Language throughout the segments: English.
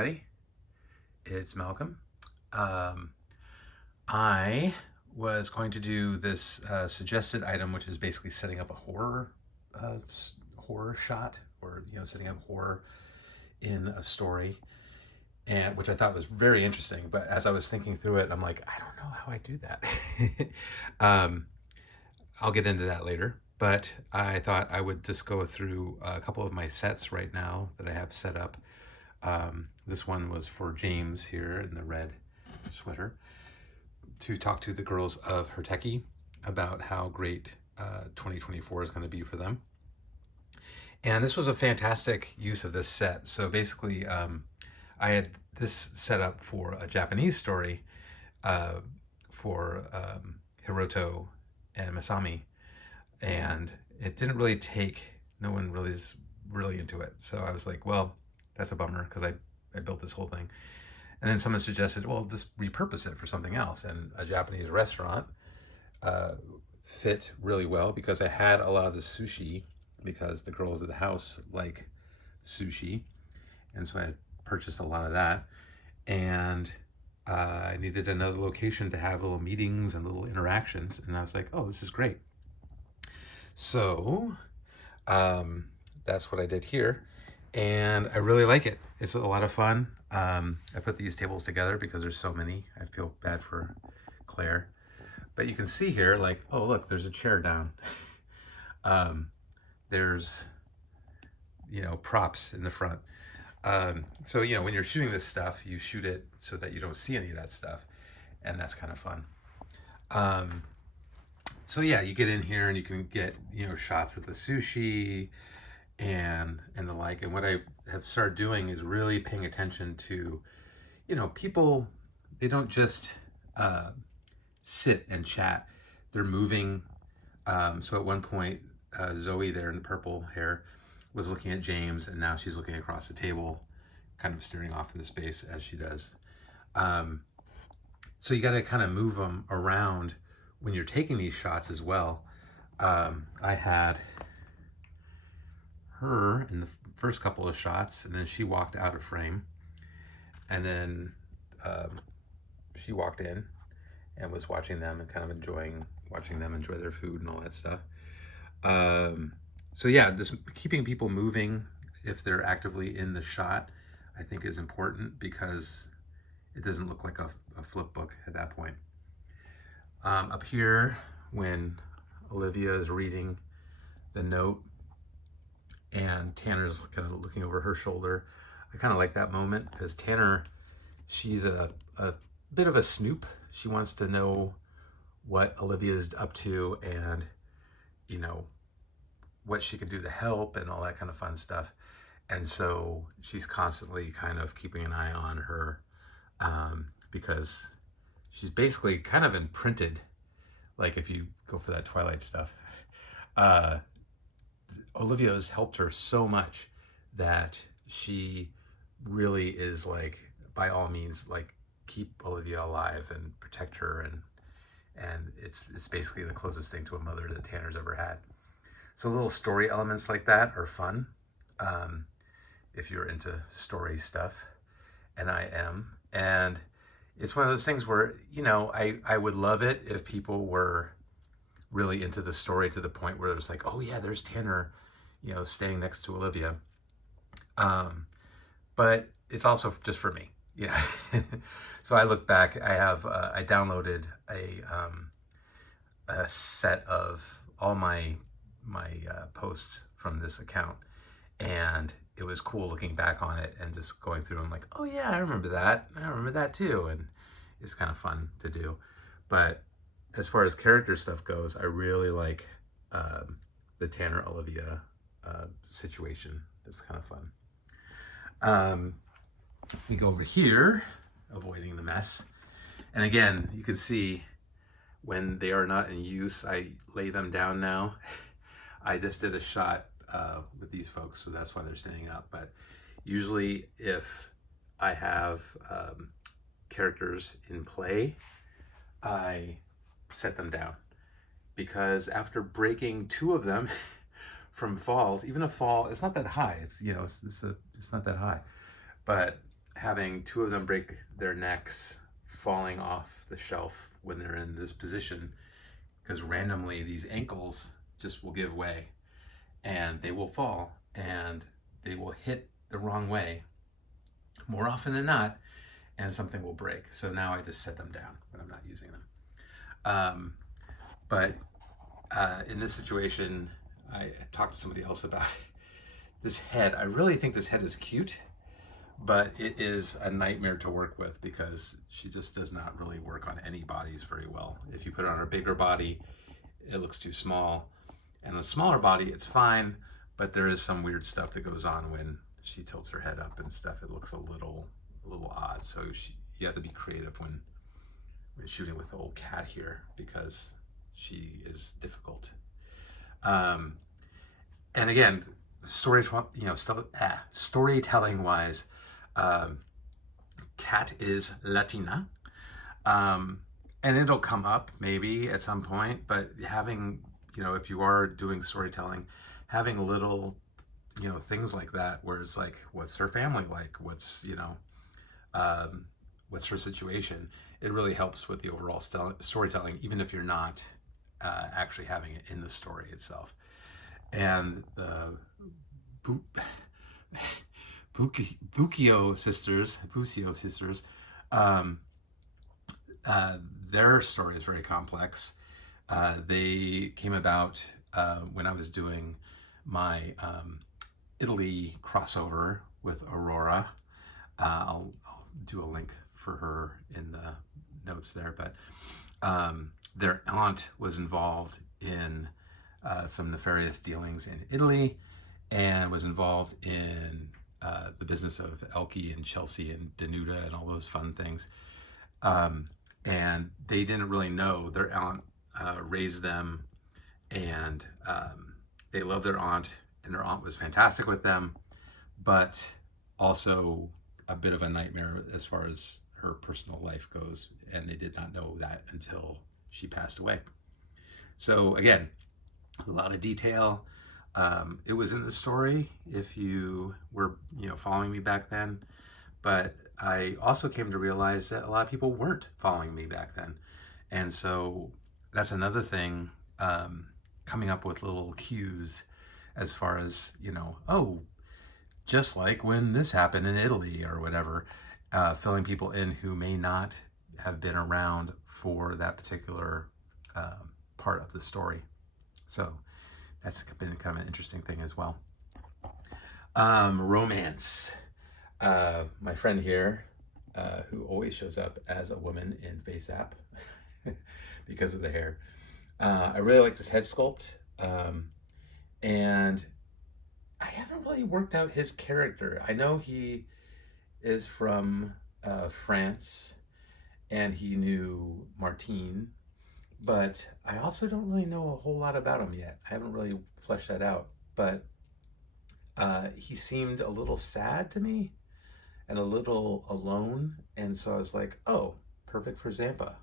everybody. It's Malcolm. I was going to do this suggested item, which is basically setting up a horror shot, or setting up horror in a story, and which I thought was very interesting. But as I was thinking through it, I'm like, I don't know how I do that. um, I'll get into that later. But I thought I would just go through a couple of my sets right now that I have set up. This one was for James here in the red sweater to talk to the girls of Herteki about how great 2024 is going to be for them. And this was a fantastic use of this set. So basically, I had this set up for a Japanese story for Hiroto and Masami, and it didn't really take, no one really is really into it. So I was like, well, that's a bummer, because I built this whole thing. And then someone suggested, well, just repurpose it for something else. And a Japanese restaurant fit really well, because I had a lot of the sushi, because the girls of the house like sushi. And so I had purchased a lot of that. And I needed another location to have little meetings and little interactions. And I was like, oh, this is great. So that's what I did here. And I really like it. It's a lot of fun. I put these tables together because there's so many. I feel bad for Claire. But you can see here, like, oh, look, there's a chair down. There's, props in the front. So, when you're shooting this stuff, you shoot it so that you don't see any of that stuff. And that's kind of fun. So yeah, you get in here and you can get, shots of the sushi and the like. And what I have started doing is really paying attention to, people, they don't just sit and chat. They're moving. So at one point, Zoe there in the purple hair was looking at James, and now she's looking across the table, kind of staring off into space as she does. So you got to kind of move them around when you're taking these shots as well. I had her in the first couple of shots, and then she walked out of frame, and then she walked in and was watching them and kind of watching them enjoy their food and all that stuff. So yeah, this keeping people moving if they're actively in the shot, I think, is important, because it doesn't look like a flip book at that point. Up here, when Olivia is reading the note and Tanner's kind of looking over her shoulder, I kind of like that moment, because Tanner, she's a bit of a snoop. She wants to know what Olivia's up to, and what she can do to help and all that kind of fun stuff. And so she's constantly kind of keeping an eye on her, because she's basically kind of imprinted, like if you go for that Twilight stuff. Olivia has helped her so much that she really is like, by all means, like, keep Olivia alive and protect her, and it's basically the closest thing to a mother that Tanner's ever had. So little story elements like that are fun, if you're into story stuff, and I am. And it's one of those things where, I would love it if people were really into the story to the point where it was like, oh yeah, there's Tanner, staying next to Olivia. But it's also just for me, So I look back, I have, I downloaded a set of all my posts from this account, and it was cool looking back on it and just going through them like, oh yeah, I remember that too. And it's kind of fun to do. But as far as character stuff goes, I really like the Tanner Olivia situation. It's kind of fun. We go over here, avoiding the mess, and again, you can see when they are not in use, I lay them down now. I just did a shot with these folks, so that's why they're standing up. But usually if I have characters in play, I set them down, because after breaking two of them from falls, even a fall, it's not that high. It's, it's not that high, but having two of them break their necks, falling off the shelf when they're in this position, because randomly these ankles just will give way and they will fall and they will hit the wrong way more often than not, and something will break. So now I just set them down when I'm not using them. But in this situation, I talked to somebody else about this head. I really think this head is cute, but it is a nightmare to work with because she just does not really work on any bodies very well. If you put it on a bigger body, it looks too small. And a smaller body, it's fine, but there is some weird stuff that goes on when she tilts her head up and stuff. It looks a little odd. So you have to be creative when shooting with the old cat here because she is difficult. And again, storytelling wise, Cat is Latina, and it'll come up maybe at some point. But having, if you are doing storytelling, having little, things like that, where it's like, what's her family like? What's her situation? It really helps with the overall storytelling, even if you're not actually having it in the story itself. And the Buccio sisters, their story is very complex. They came about when I was doing my Italy crossover with Aurora. I'll do a link for her in the notes there, but their aunt was involved in some nefarious dealings in Italy and was involved in the business of Elke and Chelsea and Denuda and all those fun things. And they didn't really know. Their aunt raised them, and they loved their aunt, and their aunt was fantastic with them, but also a bit of a nightmare as far as her personal life goes, and they did not know that until she passed away. So again, a lot of detail. It was in the story if you were following me back then, but I also came to realize that a lot of people weren't following me back then, and so that's another thing, coming up with little cues as far as just like when this happened in Italy or whatever, filling people in who may not have been around for that particular part of the story. So that's been kind of an interesting thing as well. Romance. My friend here, who always shows up as a woman in FaceApp because of the hair. I really like this head sculpt. And I haven't really worked out his character. I know he is from France and he knew Martine, but I also don't really know a whole lot about him yet. I haven't really fleshed that out, but he seemed a little sad to me and a little alone. And so I was like, oh, perfect for Zampa.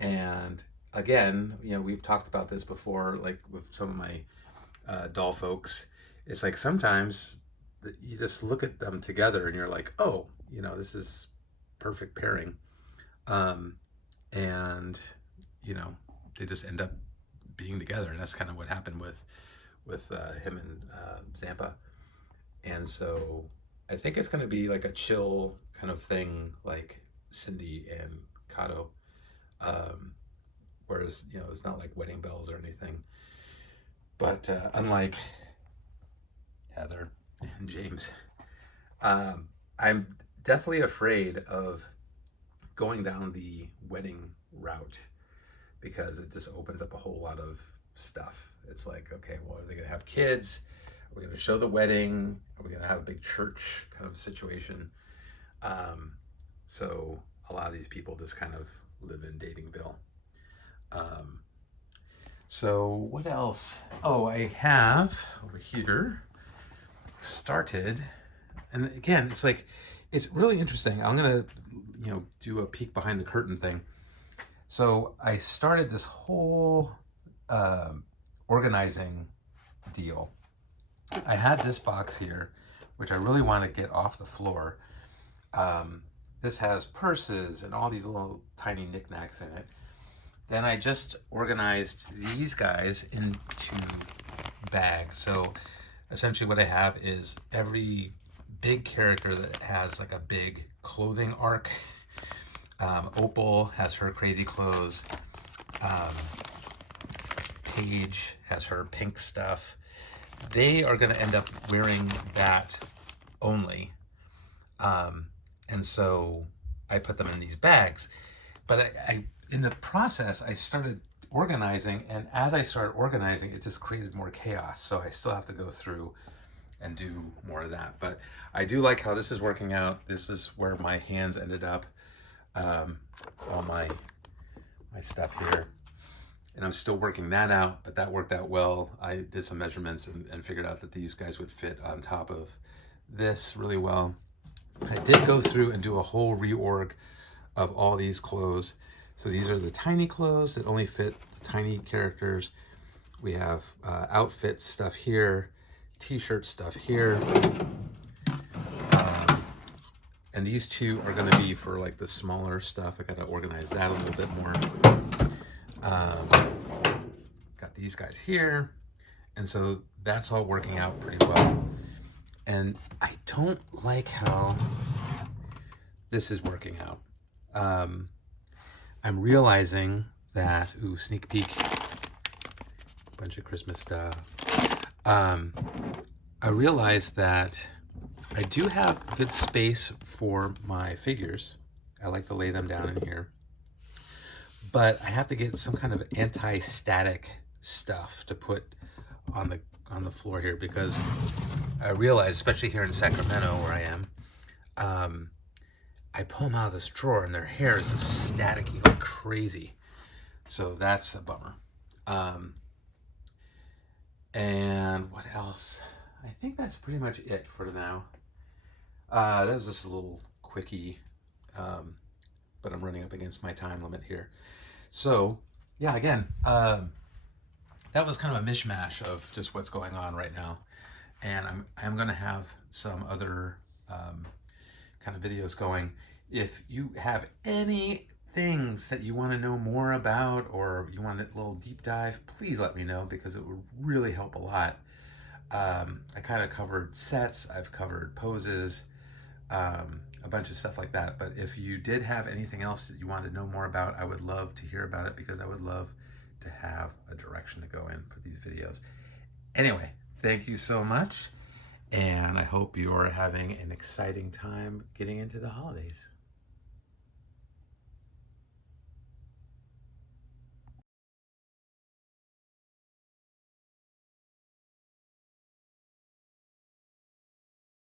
And again, we've talked about this before, like with some of my doll folks. It's like sometimes you just look at them together and you're like, oh, this is perfect pairing. And they just end up being together, and that's kind of what happened with him and Zampa. And so I think it's going to be like a chill kind of thing, like Cindy and Kato. Whereas it's not like wedding bells or anything. But unlike Heather and James, I'm definitely afraid of going down the wedding route because it just opens up a whole lot of stuff. It's like, okay, well, are they going to have kids? Are we going to show the wedding? Are we going to have a big church kind of situation? So a lot of these people just kind of live in Datingville. So what else? Oh, I have over here started, and again, it's really interesting. I'm gonna, do a peek behind the curtain thing. So I started this whole organizing deal. I had this box here, which I really want to get off the floor. This has purses and all these little tiny knickknacks in it. Then I just organized these guys into bags. So essentially what I have is every big character that has like a big clothing arc. Opal has her crazy clothes. Paige has her pink stuff. They are going to end up wearing that only. And so I put them in these bags. But I in the process, I started organizing. And as I started organizing, it just created more chaos. So I still have to go through and do more of that. But I do like how this is working out. This is where my hands ended up. All my stuff here. And I'm still working that out, but that worked out well. I did some measurements and figured out that these guys would fit on top of this really well. I did go through and do a whole reorg of all these clothes. So these are the tiny clothes that only fit tiny characters. We have outfit stuff here, t-shirt stuff here. And these two are gonna be for like the smaller stuff. I gotta organize that a little bit more. Got these guys here. And so that's all working out pretty well. And I don't like how this is working out. I'm realizing that, ooh, sneak peek, bunch of Christmas stuff. I realized that I do have good space for my figures. I like to lay them down in here. But I have to get some kind of anti-static stuff to put on the floor here, because I realize, especially here in Sacramento where I am, I pull them out of this drawer and their hair is just staticky like crazy. So that's a bummer. And what else? I think that's pretty much it for now. That was just a little quickie, but I'm running up against my time limit here. So yeah, again, that was kind of a mishmash of just what's going on right now. And I'm going to have some other kind of videos going. If you have any things that you want to know more about, or you want a little deep dive, please let me know, because it would really help a lot. I kind of covered sets, I've covered poses, a bunch of stuff like that. But if you did have anything else that you wanted to know more about, I would love to hear about it, because I would love to have a direction to go in for these videos. Anyway, thank you so much, and I hope you're having an exciting time getting into the holidays.